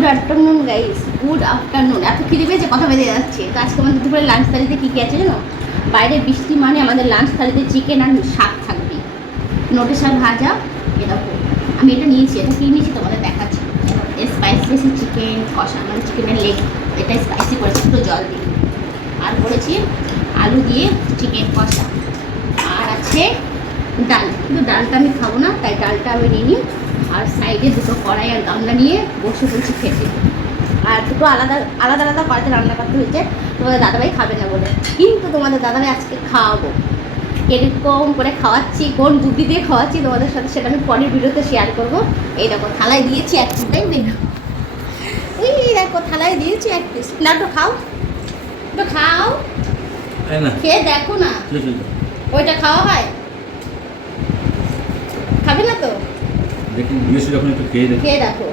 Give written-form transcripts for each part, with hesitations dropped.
Good afternoon guys, good afternoon. এত খিদে পেয়েছে কথা বেঁধে যাচ্ছে। তো আজকে আমাদের দুপুরে লাঞ্চ থালিতে কী কী আছে জানো? বাইরে বৃষ্টি মানে আমাদের লাঞ্চ থালিতে চিকেন আর শাক থাকবে, নোটে শাক ভাজা। এরকম আমি এটা নিয়েছি, এটা কী নিয়েছি তোমাদের দেখাচ্ছি। স্পাইসি চিকেন কষা, মানে চিকেনের লেগ, এটা স্পাইসি করেছি একটু জল দিয়ে। আর করেছি আলু দিয়ে চিকেন কষা। আর আছে ডাল, কিন্তু ডালটা আমি খাবো না, তাই ডালটা আমি নিয়ে নিই। আর সাইডে দুটো কড়াই আর গামলা নিয়ে বসে বলছি খেতে। আর দুটো আলাদা আলাদা আলাদা কড়াইতে রান্না করতে হয়েছে, তোমাদের দাদাভাই খাবে না বলে। কিন্তু তোমাদের দাদাভাই আজকে খাওয়াবো। এরকম করে খাওয়াচ্ছি, কোন বুদ্ধি দিয়ে খাওয়াচ্ছি তোমাদের সাথে, সেটা আমি পরের ভিডিওতে শেয়ার করবো। এই দেখো থালায় দিয়েছি এক পিস, তাই দেখো, এই দেখো থালায় দিয়েছি এক পিস। না তো খাও, তো খাও, খেয়ে দেখো না। ওইটা খাওয়া হয়, খাবে না তো? খেয়ে দেখো,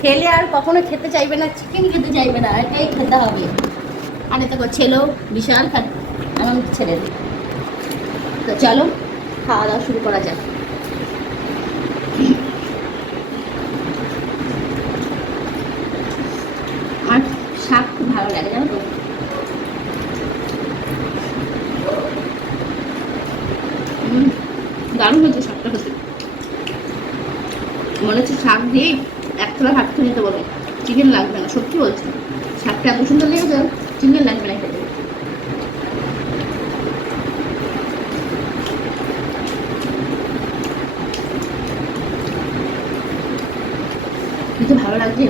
খেলে আর কখনো খেতে চাইবে না, চিকেন খেতে চাইবে না, এটাই খেতে হবে। আর এতে ছেলেও বিশাল এমন ছেলে। তো চলো খাওয়া দাওয়া শুরু করা যাক। আর শাক খুব ভালো লাগে জানো তো। দারুণ হয়েছে শাকটা খেতে, মনে হচ্ছে শাক দিয়ে এক থালা ভাত খেয়ে নিতে বলে, চিকেন লাগবে না। সত্যি বলছি, শাকটা এত সুন্দর লেগেছে, চিকেন লাগবে না খেতে। কিন্তু ভালো লাগছে।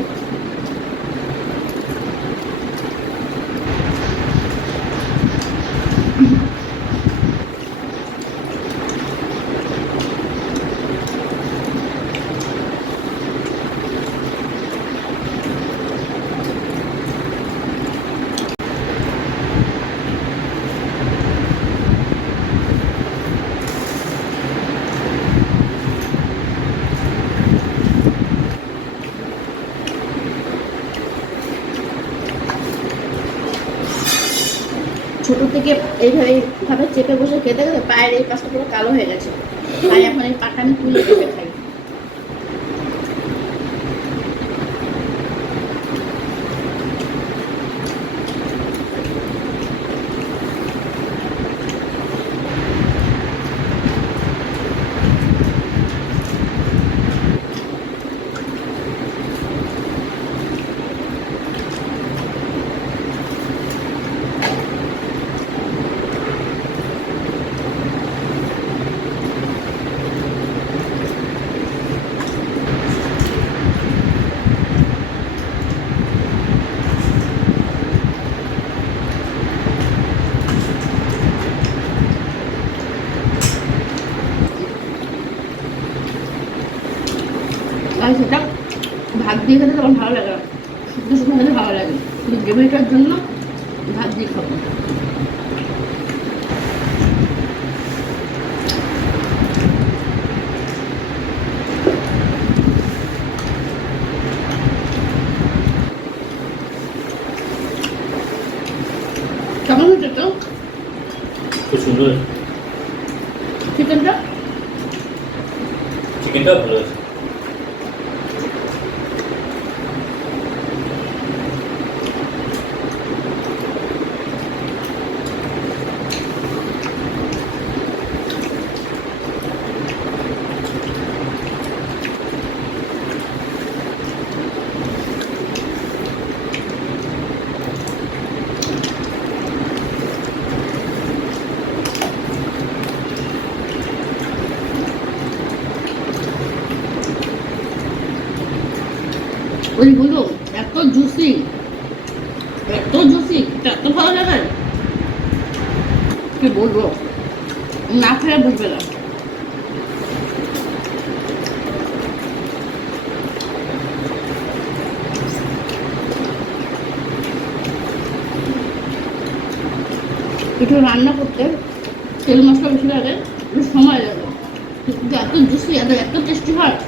ছোটো থেকে এইভাবে চেপে বসে খেতে খেতে পায়ের এই পাশটা পুরো কালো হয়ে গেছে, তাই এখন এই পাটা আমি তুলে চেপে খাই। আর সেটা ভাত দিয়ে খেতে তখন ভালো লাগে না, শুকনো শুকনো খেতে ভালো লাগে, কিন্তু গ্রেভিটার জন্য ভাত দিয়ে খাবো। কেমন হচ্ছে তো? খুব সুন্দর। চিকেনটা ভালো আছে। ওইগুলো এত জুসি, এত জুসি, এত ভালো লাগে, কি বলবো, না খেলে বুঝবে না। একটু রান্না করতে তেল মশলা বেশি লাগে, একটু সময় লাগে, কিন্তু এত জুসি, এত টেস্টি হয়।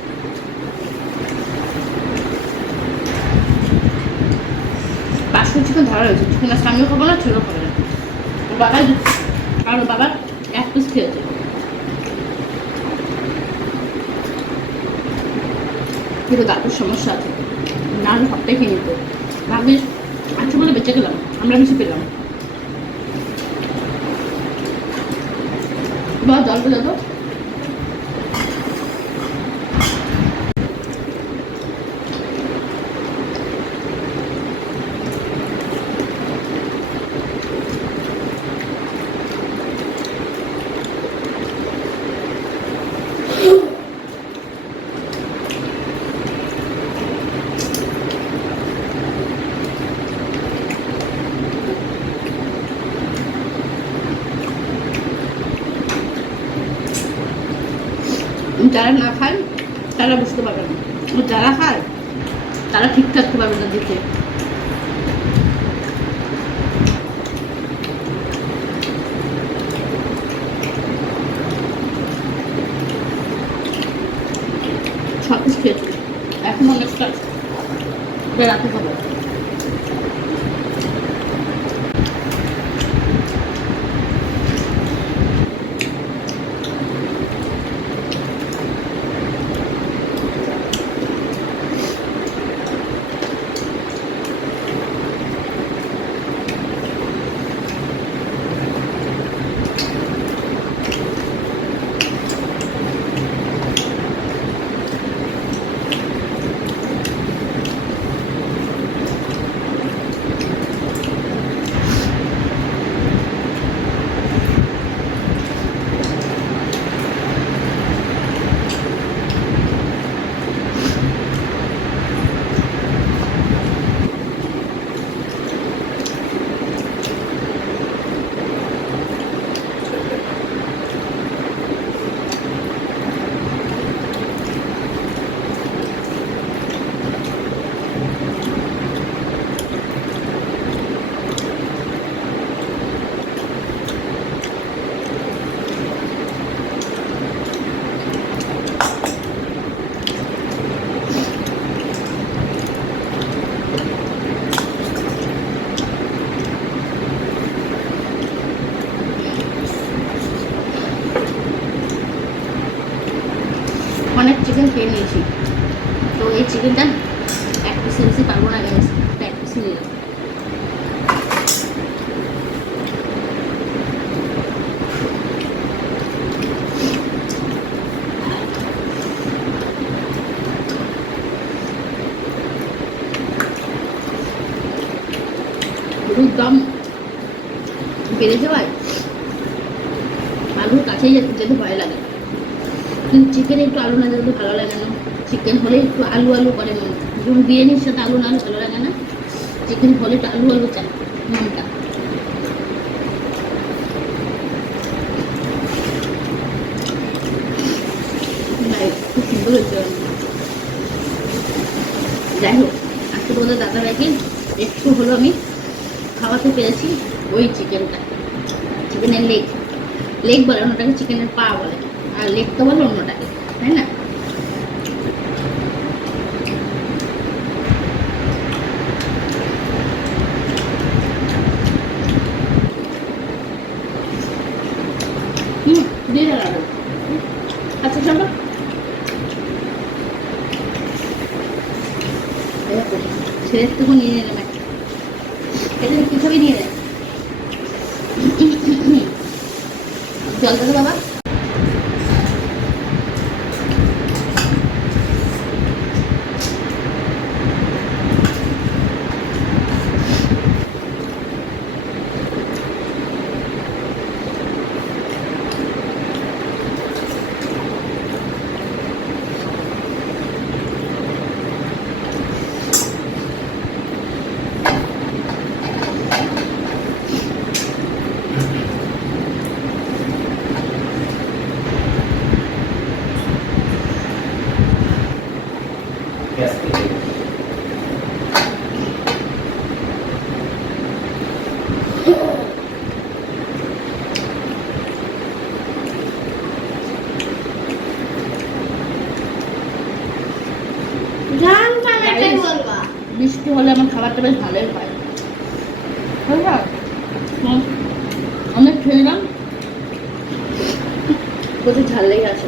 পাঁচশো চিকেন ধরা হয়েছে, চিকেন আজকে আমিও খাবো না, ছেলেও খাবে না। বাবাই, আর বাবা এক পিস খেয়েছে। কিন্তু তারপর সমস্যা আছে, না হলে সবটাই খেয়ে নিত। ভাবিস আচ্ছা বলে বেঁচে গেলাম, আমরা বেশি পেলাম। বা জলটা যত যারা না খায় তারা বুঝতে পারবে না, যারা খায় তারা ঠিক থাকতে পারবে না দিতে। সব কিছু খেয়েছি, এখন অনেকটা বেড়াতে হবে। অনেক চিকেন খেয়ে নিয়েছি, তো এই চিকেনটা এক পিসে বেশি পারবো না, এক পিসে নিলাম। আলুর দাম বেড়ে যাওয়ায় আলুর কাছেই যেতে ভয় লাগে, কিন্তু চিকেন একটু আলু না দিলে ভালো লাগে না। চিকেন হলে একটু আলু আলু করে মন, যেমন বিরিয়ানির সাথে আলু না ভালো লাগে না, চিকেন হলে একটু আলু আলু চাই মনটা। খুব সুন্দর হয়েছে। যাই হোক, আজকে বলতে দাদা ভাইকে একটু হলো আমি খাওয়াতে পেরেছি ওই চিকেনটা, চিকেনের লেগ, লেগ বলে অন্যটাকে চিকেনের পা বলে, আর লেগ তো বলে অন্যটাকে, তাই না? দিয়ে গেল আচ্ছা চলো ছেলের টুকু নিয়ে নিলাম একটা, এটা কি ছবি নিয়ে নেয় জল দেবো বাবা। বৃষ্টি হলে আমার খাবারটা বেশ ভালোই হয়। অনেক খেয়ে নিলাম, প্রচুর ঝাল লেগে আছে।